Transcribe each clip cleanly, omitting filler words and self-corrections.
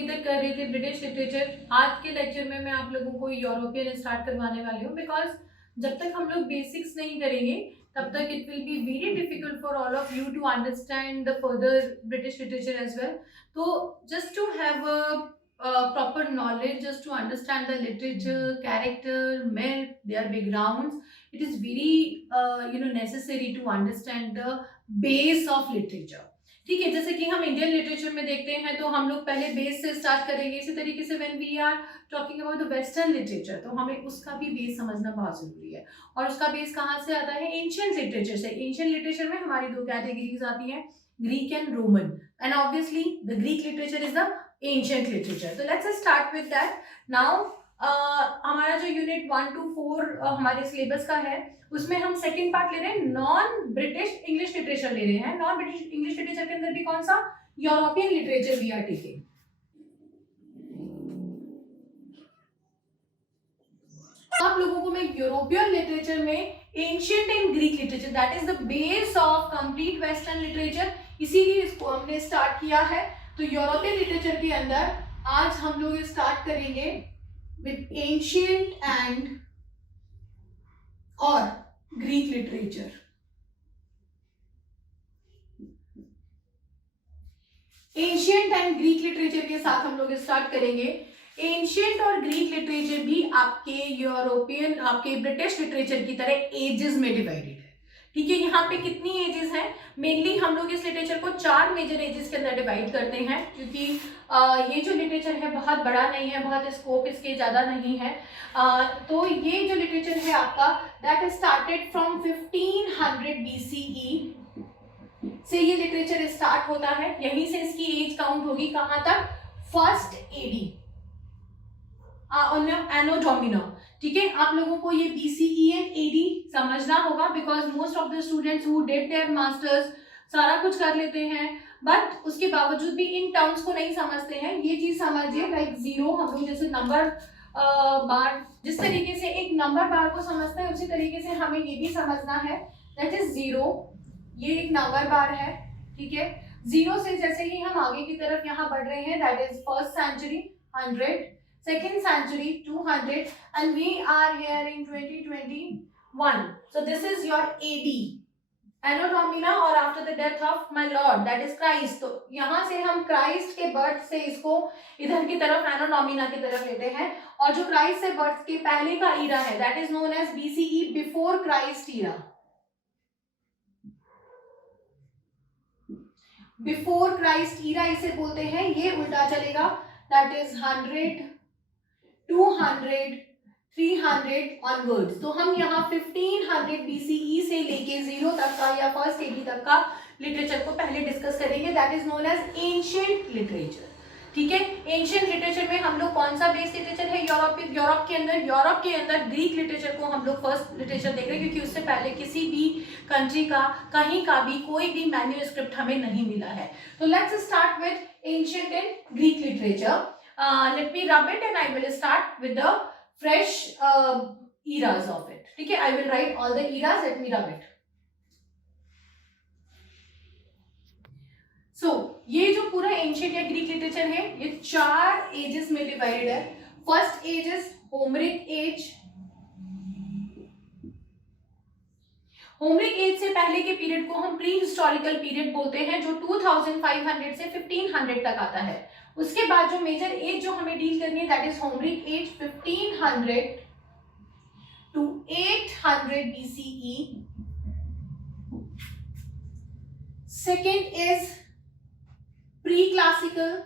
अभी तक कर रहे थे ब्रिटिश लिटरेचर, आज के लेक्चर में मैं आप लोगों को यूरोपियन स्टार्ट करवाने वाली हूँ, बिकॉज जब तक हम लोग बेसिक्स नहीं करेंगे तब तक it will be very difficult for all of you to understand the further British literature as well. तो just to have a proper knowledge, just to understand the literature, character, myth, their backgrounds, it is very necessary to understand the base of literature. ठीक है, जैसे कि हम Indian literature में देखते हैं तो हम लोग पहले बेस से स्टार्ट करेंगे. इसी तरीके से when we are talking about the western literature तो हमें उसका भी बेस समझना बहुत जरूरी है. और उसका बेस कहाँ से आता है? एंशियंट लिटरेचर से. एंशियंट लिटरेचर में हमारी दो कैटेगरीज आती हैं, Greek and Roman, and obviously the Greek literature is the ancient literature. तो let's start with that. Now हमारा जो यूनिट 1 to 4 हमारे सिलेबस का है उसमें हम सेकंड पार्ट ले रहे हैं, नॉन ब्रिटिश इंग्लिश लिटरेचर ले रहे हैं. नॉन ब्रिटिश इंग्लिश लिटरेचर के अंदर भी कौन सा? European literature we are taking. आप लोगों को मैं यूरोपियन लिटरेचर में ancient and Greek literature, that is the base of complete western literature, इसीलिए इसको हमने स्टार्ट किया है. तो यूरोपियन लिटरेचर के अंदर आज हम लोग स्टार्ट करेंगे विद एंशियंट एंड और Greek literature. Ancient and Greek literature के साथ हम लोग स्टार्ट करेंगे. एंशियंट और ग्रीक लिटरेचर भी आपके यूरोपियन, आपके ब्रिटिश लिटरेचर की तरह एजेस में डिवाइडेड है. ठीक है, यहाँ पे कितनी एजेस हैं? मेनली हम लोग इस लिटरेचर को 4 मेजर एजेस के अंदर डिवाइड करते हैं, क्योंकि ये जो लिटरेचर है बहुत बड़ा नहीं है, बहुत स्कोप इसके ज़्यादा नहीं है. तो ये जो लिटरेचर है आपका, दैट स्टार्टेड फ्रॉम 1500 BCE से ये लिटरेचर स्टार्ट होता है. यहीं से इसकी एज काउंट होगी कहाँ तक? फर्स्ट एडी, एनो डोमिनो. ठीक है, आप लोगों को ये BCE एंड AD समझना होगा, because most of the students who did there masters सारा कुछ कर लेते हैं, बट उसके बावजूद भी इन टर्म्स को नहीं समझते हैं. ये चीज समझिए, लाइक जीरो हम लोग जैसे नंबर बार, जिस तरीके से एक नंबर बार को समझते हैं उसी तरीके से हमें ये भी समझना है. दैट इज जीरो, ये एक नंबर बार है. ठीक है, जीरो से जैसे ही हम आगे की तरफ यहाँ बढ़ रहे हैं, that is first century 100, second century 200, and we are here in 2021. So this is your AD, Anno Domini, और after the death of my Lord, that is Christ. तो यहाँ से हम क्राइस्ट के बर्थ से इसको इधर की तरफ एनो डोमिना की तरफ लेते हैं, और जो क्राइस्ट से बर्थ के पहले का ईरा है that is known as BCE, before Christ era. Before Christ era इसे बोलते हैं. ये उल्टा चलेगा, दैट इज 100, 200, 300 ऑनवर्ड्स. तो हम यहाँ 1500 BCE से लेके 0 तक का या फर्स्ट एडी तक का लिटरेचर को पहले डिस्कस करेंगे. That is known as ancient literature. ठीक है, एंशियंट लिटरेचर में हम लोग कौन सा बेस लिटरेचर है? यूरोप के अंदर ग्रीक लिटरेचर को हम लोग फर्स्ट लिटरेचर देख रहे हैं, क्योंकि उससे पहले किसी भी कंट्री का, कहीं का भी कोई भी मैन्यूस्क्रिप्ट हमें नहीं मिला है. तो let's start with ancient and Greek literature. Let me rub it and I will start with the fresh eras of it. ठीक है, I will write all the eras. Let me rub it. So ये जो पूरा ancient या Greek literature है ये 4 edges में divided है. First age is Homeric age. Homeric age से पहले के पीरियड को हम प्री हिस्टोरिकल पीरियड बोलते हैं, जो 2500 से 1500 तक आता है. उसके बाद जो मेजर एज जो हमें डील करनी है that is Homeric age 1500 to 800 BCE. Second is pre classical.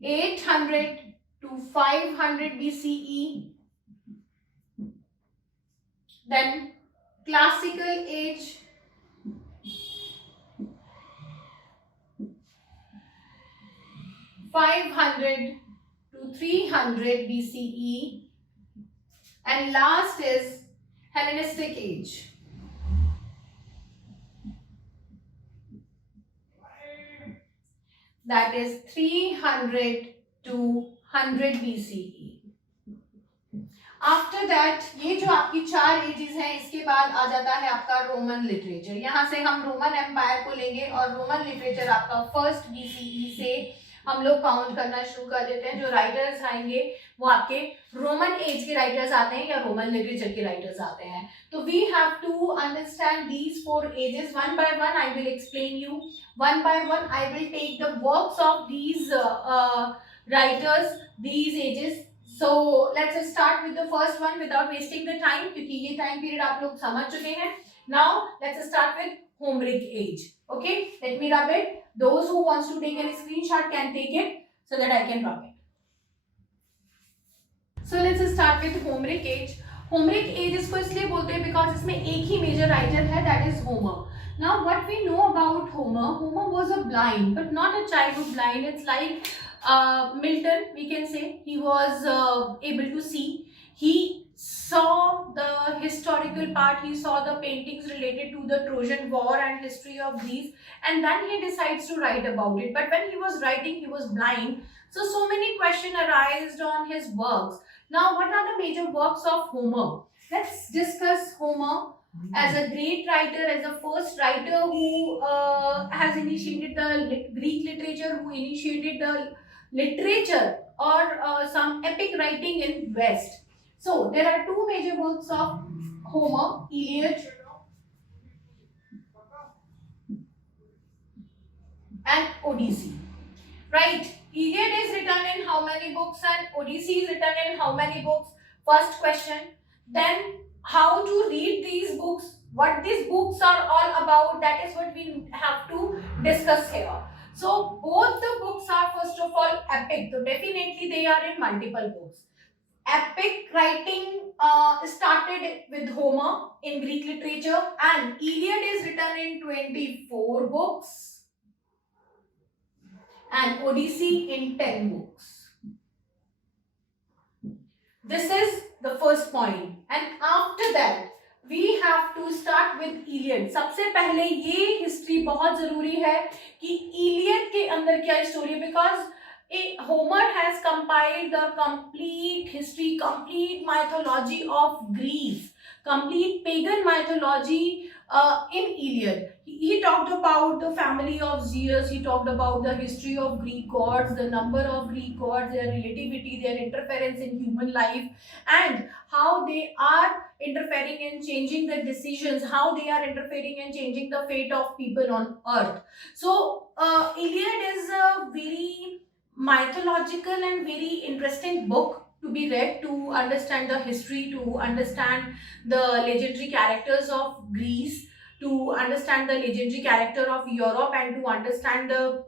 (800 to 500 BCE). Then classical age, (500 to 300 BCE), and last is Hellenistic age. That is 300 to 100 BCE. After that ये जो आपकी 4 edges हैं, इसके बाद आ जाता है आपका रोमन लिटरेचर। यहाँ से हम रोमन एम्पायर को लेंगे और रोमन लिटरेचर आपका फर्स्ट BCE से हम लोग काउंट करना शुरू कर देते हैं। जो राइटर्स आएंगे वो आपके रोमन एज के राइटर्स आते हैं या रोमन लिटरेचर के राइटर्स आते हैं। तो we have to understand these 4 ages one by one. I will explain you one by one. I will take the works of these writers, these ages. So let's start with the first one without wasting the time, क्योंकि ये time period आप लोग समझ चुके हैं। Now let's start with Homeric age. Okay, let me rub it. Those who wants to take a screenshot can take it so that I can rub it. So let's start with Homeric age. Homeric age इसको इसलिए बोलते हैं because इसमें एक ही major writer है, that is Homer. Now what we know about Homer, Homer was a blind, but not a childhood blind. It's like Milton, we can say. He was able to see. He saw the historical part. He saw the paintings related to the Trojan War and history of Greece, and then he decides to write about it. But when he was writing, he was blind, so many questions arose on his works. Now, what are the major works of Homer? Let's discuss Homer as a great writer, as a first writer who has initiated the Greek literature, who initiated the literature or some epic writing in West. So there are two major works of Homer, Iliad and Odyssey. Right? Iliad is written in how many books and Odyssey is written in how many books? First question. Then how to read these books, what these books are all about, that is what we have to discuss here. So both the books are first of all epic, so definitely they are in multiple books. Epic writing started with Homer in Greek literature, and Iliad is written in 24 books and Odyssey in 10 books. This is the first point, and after that we have to start with Iliad. सबसे पहले ये history बहुत जरूरी है कि Iliad के अंदर क्या स्टोरी है, because Homer has compiled the complete history, complete mythology of Greece, complete pagan mythology in Iliad. He talked about the family of Zeus, he talked about the history of Greek gods, the number of Greek gods, their relativity, their interference in human life, and how they are interfering and changing the decisions, how they are interfering and changing the fate of people on earth. So Iliad is a very mythological and very interesting book to be read, to understand the history, to understand the legendary characters of Greece, to understand the legendary character of Europe, and to understand the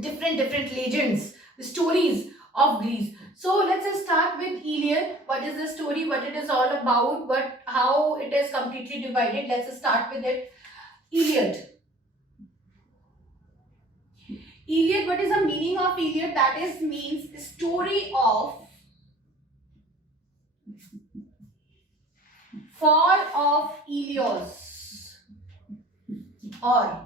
different legends, the stories of Greece. So let's start with Iliad. What is the story, what it is all about, how it is completely divided. Let's start with it. Iliad. Iliad, what is the meaning of Iliad? That is means story of fall of Ilios or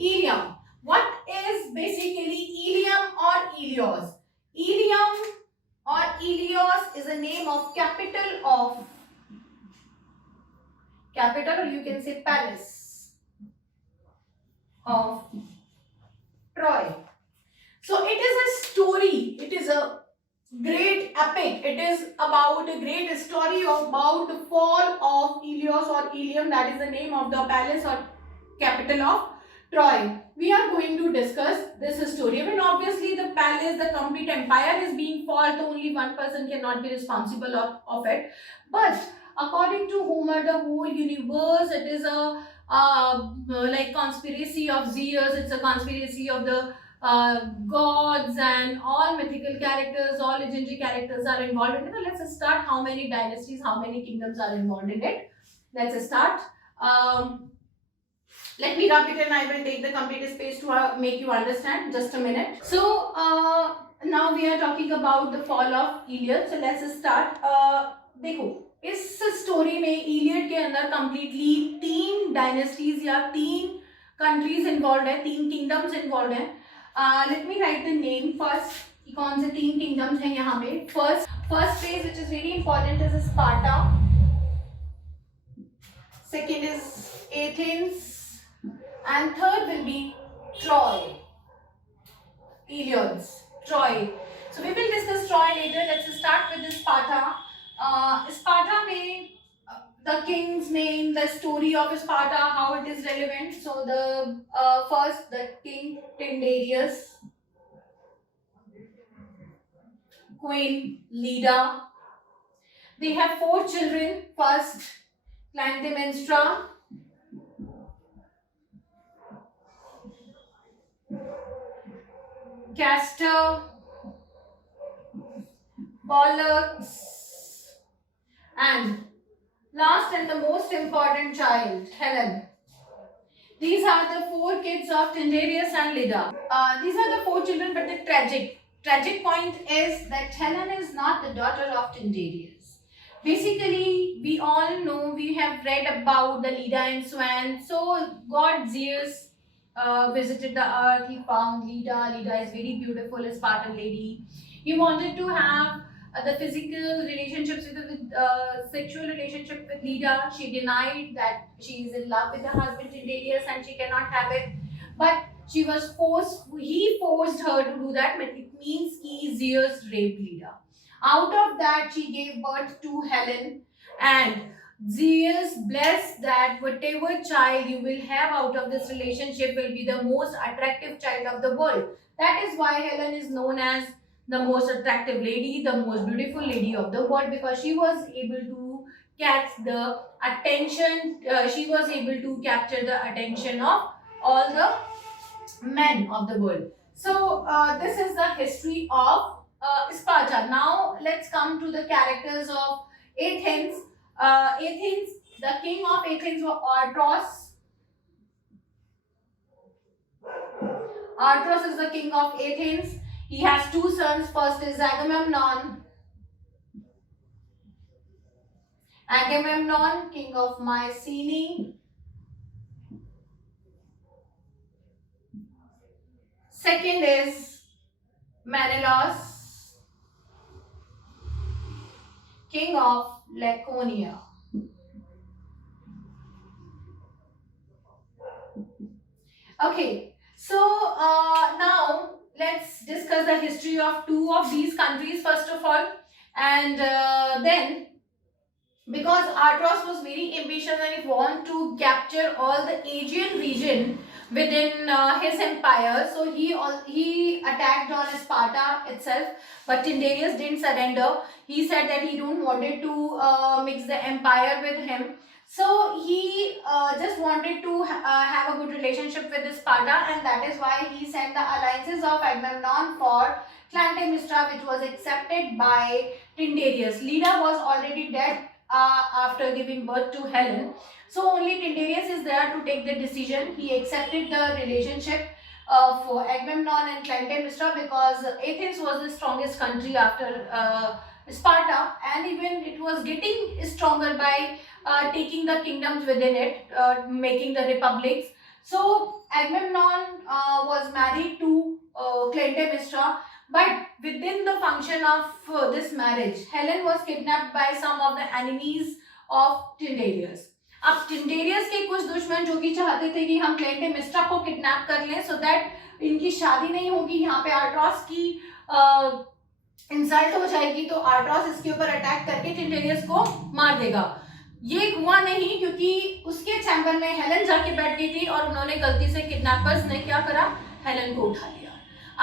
Ilium. What is basically Ilium or Ilios? Ilium or Ilios is a name of capital, or you can say palace of Troy. So it is a story, it is a great epic, it is about a great story about the fall of Ilios or Ilium, that is the name of the palace or capital of Troy. We are going to discuss this story. I mean, obviously the palace, the complete empire is being fall, so only one person cannot be responsible of it. But according to Homer, the whole universe, it is a like conspiracy of Zeus, it's a conspiracy of the gods, and all mythical characters, all legendary characters are involved in it. Let's start. How many dynasties, how many kingdoms are involved in it? Let's start. Let me rub it and I will take the complete space to make you understand. Just a minute. So now we are talking about the fall of Iliad. So let's start. देखो इस story में Iliad के अंदर completely 3 dynasties या 3 countries involve है, 3 kingdoms involve है. Let me right the name first. कि कौन से 3 किंगडम्स हैं यहाँ पे. First place which is very important is Sparta. Second is Athens, and third will be Troy. Ilions, Troy. So we will discuss Troy later. Let's start with Sparta. Sparta में the king's name, the story of Sparta, how it is relevant. So the king Tyndareus, queen Leda. They have 4 children. First, Clytemnestra, Castor, Pollux, and last and the most important child, Helen. These are the 4 kids of Tyndareus and Leda. These are the 4 children, but the tragic point is that Helen is not the daughter of Tyndareus. Basically, we all know, we have read about the Leda and Swan. So God Zeus visited the earth. He found Leda. Leda is very beautiful, a Spartan lady. He wanted to have the physical relationships with sexual relationship with Leda. She denied that she is in love with her husband Tyndareus and she cannot have it. But he forced her to do that. But it means Zeus raped Leda. Out of that, she gave birth to Helen, and Zeus blessed that whatever child you will have out of this relationship will be the most attractive child of the world. That is why Helen is known as the most attractive lady, the most beautiful lady of the world, because she was able to catch the attention, she was able to capture the attention of all the men of the world. So this is the history of Sparta. Now let's come to the characters of Athens. Athens, the king of Athens was Artros. Artros is the king of Athens. He has 2 sons. First is Agamemnon. Agamemnon, king of Mycenae. Second is Menelaus, king of Laconia. Okay, so now let's discuss the history of 2 of these countries first of all, and then, because Artros was very ambitious and he wanted to capture all the Aegean region within his empire, so he attacked on Sparta itself, but Tyndareus didn't surrender. He said that he don't wanted to mix the empire with him. So he just wanted to have a good relationship with Sparta, and that is why he sent the alliances of Agamemnon for Clytemnestra, which was accepted by Tyndareus. Leda was already dead after giving birth to Helen. So only Tyndareus is there to take the decision. He accepted the relationship of Agamemnon and Clytemnestra because Athens was the strongest country after Sparta, and even it was getting stronger by taking the kingdoms within it, making the republics. So Agamemnon was married to Clytemnestra, but within the function of this marriage, Helen was kidnapped by some of the enemies of Tyndareus. अब टिंडेरियस के कुछ दुश्मन जो कि चाहते थे कि हम क्लेटेमिस्ट्रा को किडनैप कर लें सो दैट इनकी शादी नहीं होगी, यहाँ पे आर्ट्रॉस की इंसल्ट हो जाएगी, तो आर्ट्रॉस इसके ऊपर अटैक करके टिंडेरियस को मार देगा. ये हुआ नहीं क्योंकि उसके चैम्बर में हेलन जाके बैठ गई थी और उन्होंने गलती से किडनैपर्स ने क्या करा, हेलन को उठा लिया.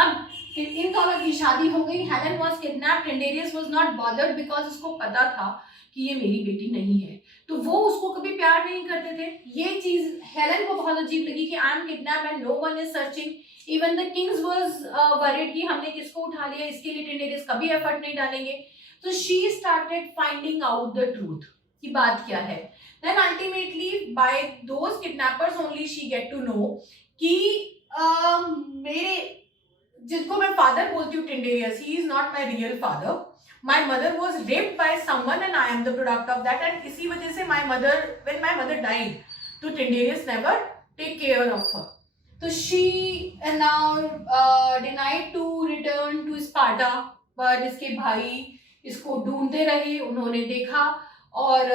अब इन दोनों की शादी हो गई. Helen was kidnapped. Tyndareus was not bothered because उसको पता था कि ये मेरी बेटी नहीं है, तो वो उसको कभी प्यार नहीं करते थे. ये चीज हेलन को बहुत अजीब लगी कि I am kidnap and no one is searching. Even the kings was worried कि हमने किसको उठा लिया, इसके लिए टिंडेरियस कभी एफर्ट नहीं डालेंगे. तो she started finding out the truth की बात क्या है. Then ultimately by those kidnappers only she get to know कि मेरे जिनको मैं फादर बोलती हूँ Tyndareus, he is not my real father. My mother was raped by someone and I am the product of that, and इसी वजह से when my mother died, तो Tyndareus never take care of her. तो she now denied to return to Sparta, but इसके भाई इसको ढूंढते रहे, उन्होंने देखा और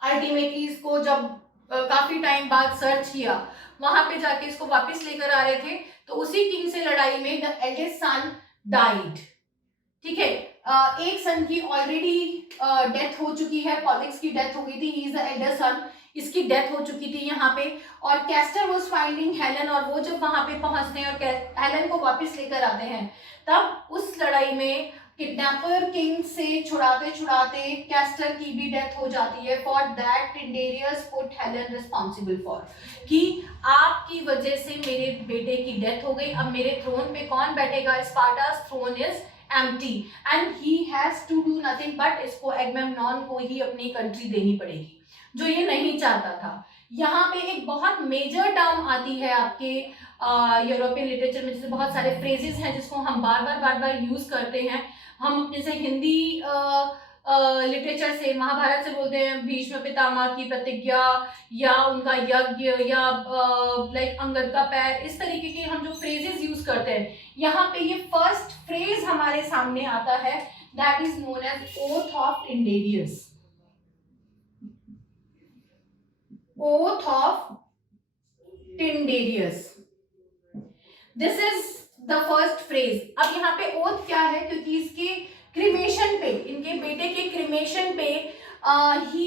अल्टीमेटली इसको जब काफी टाइम बाद सर्च किया, वहां पे जाके इसको वापस लेकर आ रहे थे, तो उसी किंग से लड़ाई में द एल्डेस्ट सन डाइड। ठीक है, एक सन की ऑलरेडी डेथ हो चुकी है, पॉलिक्स की डेथ हो गई थी, he is the elder son, इसकी डेथ हो चुकी थी यहाँ पे। और कैस्टर वाज फाइंडिंग हेलन, और वो जब वहां पे पहुंचते हैं और हेलन को वापस लेकर आते हैं, तब उस लड़ाई में किडनैपर किंग से छुड़ाते छुड़ाते कैस्टर की भी डेथ हो जाती है। For that Tyndareus put Helen responsible for, कि आपकी वजह से मेरे बेटे की डेथ हो गई, अब मेरे थ्रोन पे कौन बैठेगा? Sparta's throne is empty and he has to do nothing but इसको एगमेम्नॉन को ही अपनी कंट्री देनी पड़ेगी, जो ये नहीं चाहता था। यहाँ पे एक बहुत मेजर टर्म आती है आपके यूरोपियन लिटरेचर में, जैसे बहुत सारे फ्रेजेस हैं जिसको हम बार बार यूज करते हैं। हम अपने से हिंदी लिटरेचर से, महाभारत से बोलते हैं भीष्म पितामह की प्रतिज्ञा, या उनका यज्ञ, या लाइक अंगद का पैर, इस तरीके के हम जो फ्रेजेस यूज करते हैं, यहाँ पे ये फर्स्ट फ्रेज हमारे सामने आता है, that is known as oath of Tyndareus. Oath of Tyndareus, this is the first phrase. अब यहाँ पे ओथ क्या है? क्योंकि इसके क्रिमेशन पे, इनके बेटे के क्रिमेशन पे ही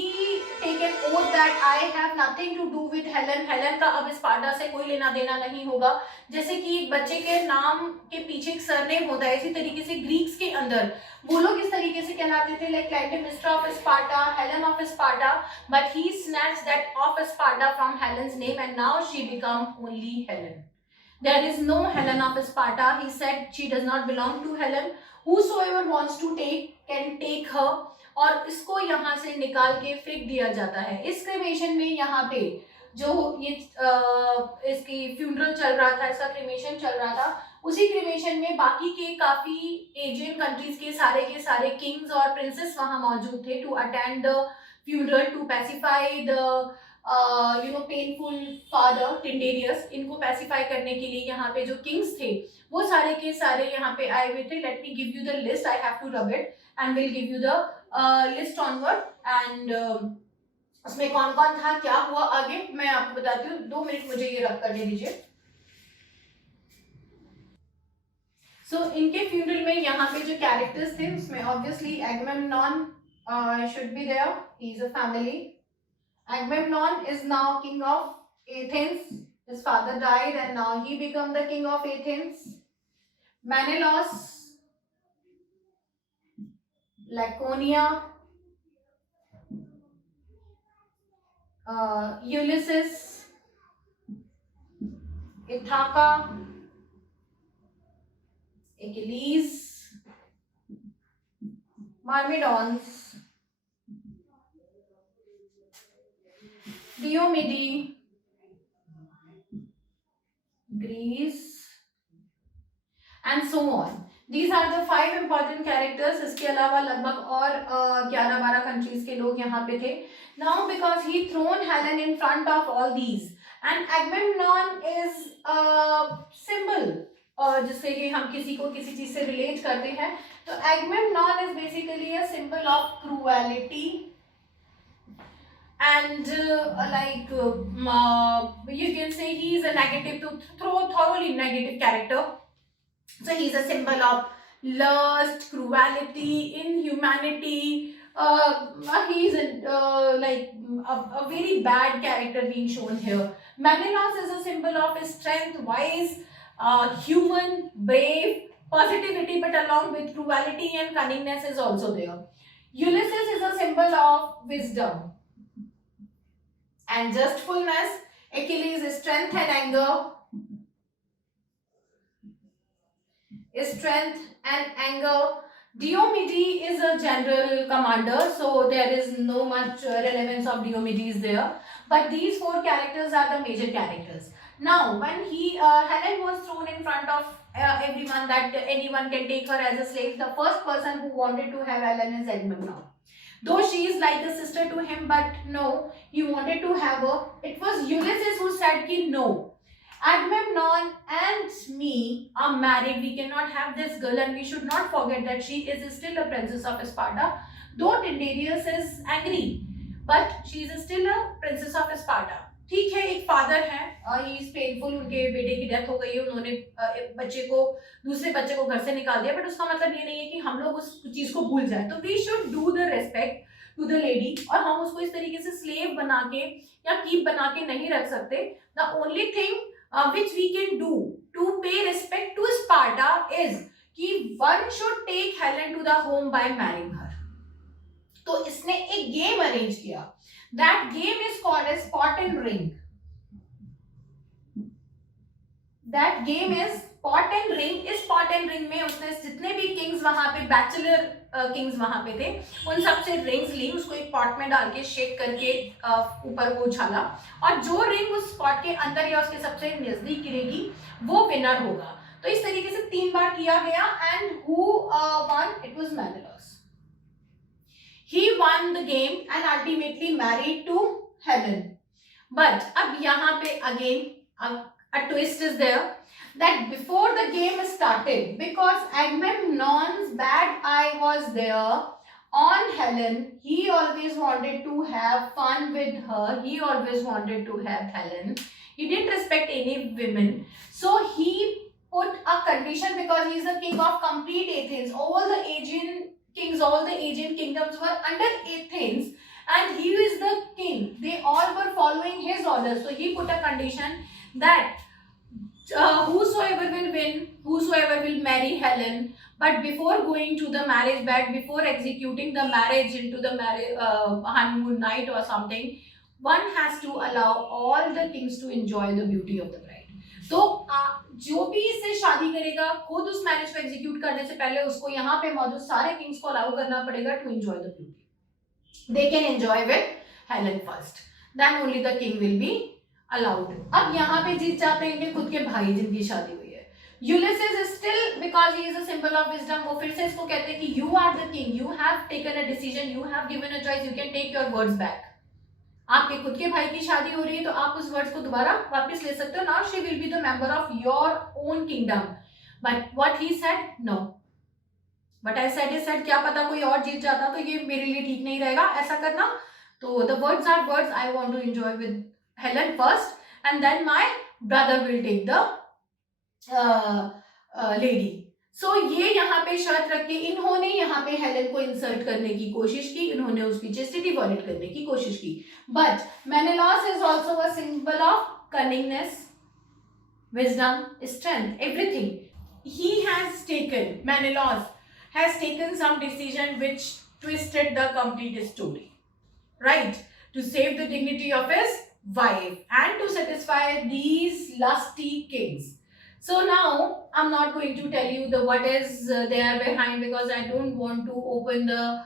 taken oath that I have nothing to do with Helen, Helen का अब स्पार्टा से कोई लेना देना नहीं होगा। जैसे कि एक बच्चे के नाम के पीछे एक सरनेम होता है, इसी तरीके से ग्रीक्स के अंदर वो लोग इस तरीके से कहलाते थे, like Clytemnestra of Sparta, Helen of Sparta, but he snatched that of Sparta from Helen's name and now she become only Helen. There is no Helen of Sparta. He said she does not belong to Helen. Whosoever wants to take can take her. और इसको यहाँ से निकाल के फेंक दिया जाता है। इस क्रिमेशन में यहाँ पे जो ये इसकी फ्यूनरल चल रहा था, इसका क्रिमेशन चल रहा था, उसी क्रिमेशन में बाकी के काफी एशियन कंट्रीज के सारे किंग्स और प्रिंसेस वहाँ मौजूद थे to attend the funeral, to pacify the painful father Tyndareus. इनको पैसिफाई करने के लिए यहाँ पे जो किंग्स थे वो सारे के सारे यहाँ पे आए हुए थे। Let me give you the list, I have to rub it and will give you the list onward, and उसमें कौन कौन था, क्या हुआ आगे, मैं आपको बताती हूँ। 2 मिनट मुझे ये रब करने दीजिए। सो इनके फ्यूनरल में यहाँ पे जो कैरेक्टर्स थे उसमें obviously Agamemnon should be there, he is a family. Agamemnon is now king of Athens. His father died and now he became the king of Athens. Menelaus, Laconia, Ulysses, Ithaca, Achilles, Myrmidons, Diomede, Greece, and so on. These are the 5 important characters. इसके अलावा लगभग और 11-12 countries के लोग यहाँ पे थे. Now because he thrown Helen in front of all these, and Agamemnon is a symbol जिससे कि हम किसी को किसी चीज से रिलेट करते हैं. तो Agamemnon is basically a symbol of cruelty. And you can say he is a negative, thoroughly negative character. So he is a symbol of lust, cruelty, inhumanity. He is a very bad character being shown here. Menelaus is a symbol of strength, wise, human, brave, positivity, but along with cruelty and cunningness is also there. Ulysses is a symbol of wisdom and justfulness. Achilles is strength and anger. Strength and anger. Diomede is a general commander, so there is no much relevance of Diomedes there. But these 4 characters are the major characters. Now, when Helen was thrown in front of everyone that anyone can take her as a slave, the first person who wanted to have Helen is Agamemnon. Though she is like a sister to him, but no, he wanted to have her. It was Ulysses who said ki no. Agamemnon and me are married. We cannot have this girl, and we should not forget that she is still a princess of Sparta. Though Tyndareus is angry, but she is still a princess of Sparta. ठीक है, एक father है, he is painful, उनके बेटे की death हो गई है, उन्होंने बच्चे को, दूसरे बच्चे को घर से निकाल दिया, बट उसका मतलब ये नहीं है कि हम लोग उस चीज को भूल जाए. तो we should do the respect to the lady, और हम उसको इस तरीके से स्लेव बना के या कीप बना के नहीं रख सकते. The only thing which we can do to pay respect to Sparta is कि one should take Helen to the home by marrying her. तो इसने एक गेम अरेंज किया. That game is called as Pot and Ring. That game is Pot and Ring. इस Pot and Ring में उसने जितने भी किंग्स वहां पे, बैचलर किंग्स वहां पे थे, उन सबसे रिंग्स ली, उसको एक पॉट में डाल के शेक करके ऊपर को उछाला, और जो रिंग उस पॉट के अंदर या उसके सबसे नजदीक गिरेगी वो विनर होगा. तो इस तरीके से 3 बार किया गया. And who one? It was Menelaus. He won the game and ultimately married to Helen. But अब यहाँ पे again a twist is there, that before the game started, because Agamemnon's bad eye was there on Helen, he always wanted to have fun with her, he always wanted to have Helen, he didn't respect any women, so he put a condition, because he is the king of complete Athens. All the Aegean kings, all the Aegean kingdoms were under Athens, and he is the king, they all were following his orders. So he put a condition that whosoever will win, whosoever will marry Helen, but before going to the marriage bed, before executing the marriage into the honeymoon night or something, one has to allow all the kings to enjoy the beauty of the bride. तो जो भी इससे शादी करेगा, खुद उस marriage को execute करने से पहले उसको यहाँ पे मौजूद सारे किंग्स को अलाउ करना पड़ेगा to enjoy the beauty. They can enjoy with Helen first, then only the king will be allowed. अब यहाँ पे जीत जाते हैं इनके खुद के भाई जिनकी शादी हुई है. Ulysses is still, because he is a symbol of wisdom, वो फिर से इसको कहते हैं कि you are the king, you have taken a decision, you have given a choice, you can take your words back. आपके खुद के भाई की शादी हो रही है तो आप उस वर्ड्स को दोबारा वापस ले सकते हो. Now she will be the member of your own kingdom. But what he said, no. But I said is said. क्या पता कोई और जीत जाता तो ये मेरे लिए ठीक नहीं रहेगा ऐसा करना. तो the words are words. I want to enjoy with Helen first, and then my brother will take the lady. So ये यहाँ पे शर्त रख के इन्होंने यहाँ पे हेलेन को इंसल्ट करने की कोशिश की, इन्होंने उसकी चेस्टिटी वॉयलेट करने की कोशिश की. But Menelaus is also a symbol of cunningness, wisdom, strength, everything. He has taken, Menelaus has taken some decision which twisted the complete story, right? To save the dignity of his wife and to satisfy these lusty kings. So now I'm not going to tell you the what is there behind, because I don't want to open the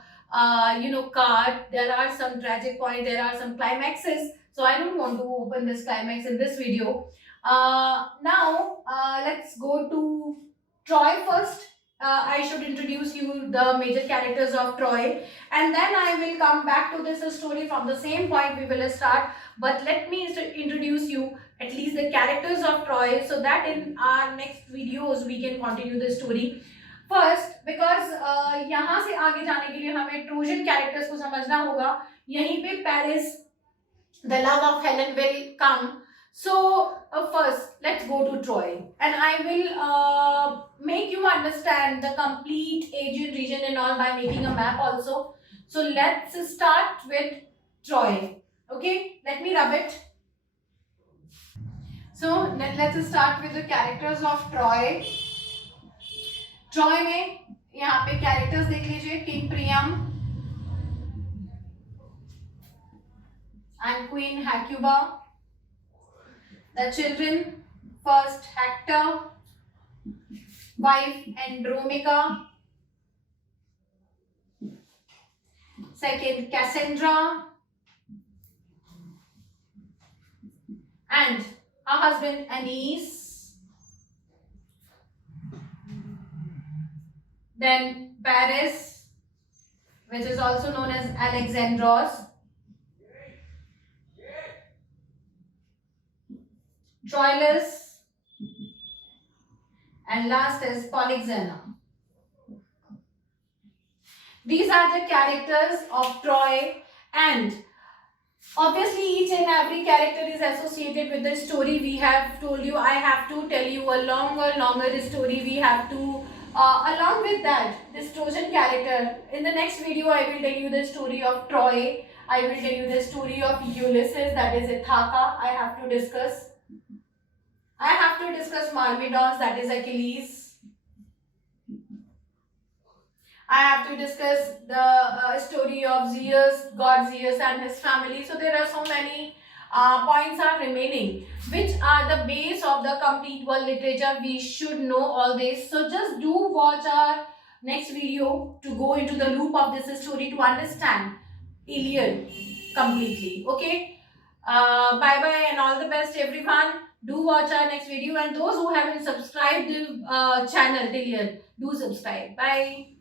card. There are some tragic points, there are some climaxes, so I don't want to open this climax in this video. Now let's go to Troy first. I should introduce you the major characters of Troy, and then I will come back to this story from the same point we will start. But let me introduce you at least the characters of Troy, so that in our next videos we can continue the story first, because यहाँ से आगे जाने के लिए हमें Trojan characters को समझना होगा. यहीं पे Paris, the love of Helen will come. So first let's go to Troy, and I will make you understand the complete Aegean region and all by making a map also. So let's start with Troy. Okay, let me rub it. So let's start with the characters of Troy. Troy में यहाँ पे characters देख लीजिए. King Priam and Queen Hecuba. The children, first Hector, wife Andromache, second Cassandra, and her husband Aeneas. Then Paris, which is also known as Alexandros. Troilus, and last is Polyxena. These are the characters of Troy, and obviously each and every character is associated with the story. We have told you, I have to tell you a longer story. We have to along with that, this Trojan character, in the next video I will tell you the story of Troy. I will tell you the story of Ulysses, that is Ithaca. I have to discuss Myrmidons, that is Achilles. I have to discuss the story of Zeus, god Zeus and his family. So there are so many points are remaining, which are the base of the complete world literature. We should know all this. So just do watch our next video to go into the loop of this story to understand Iliad completely. Okay. Bye bye and all the best everyone. Do watch our next video, and those who haven't subscribed the channel till here, do subscribe. Bye.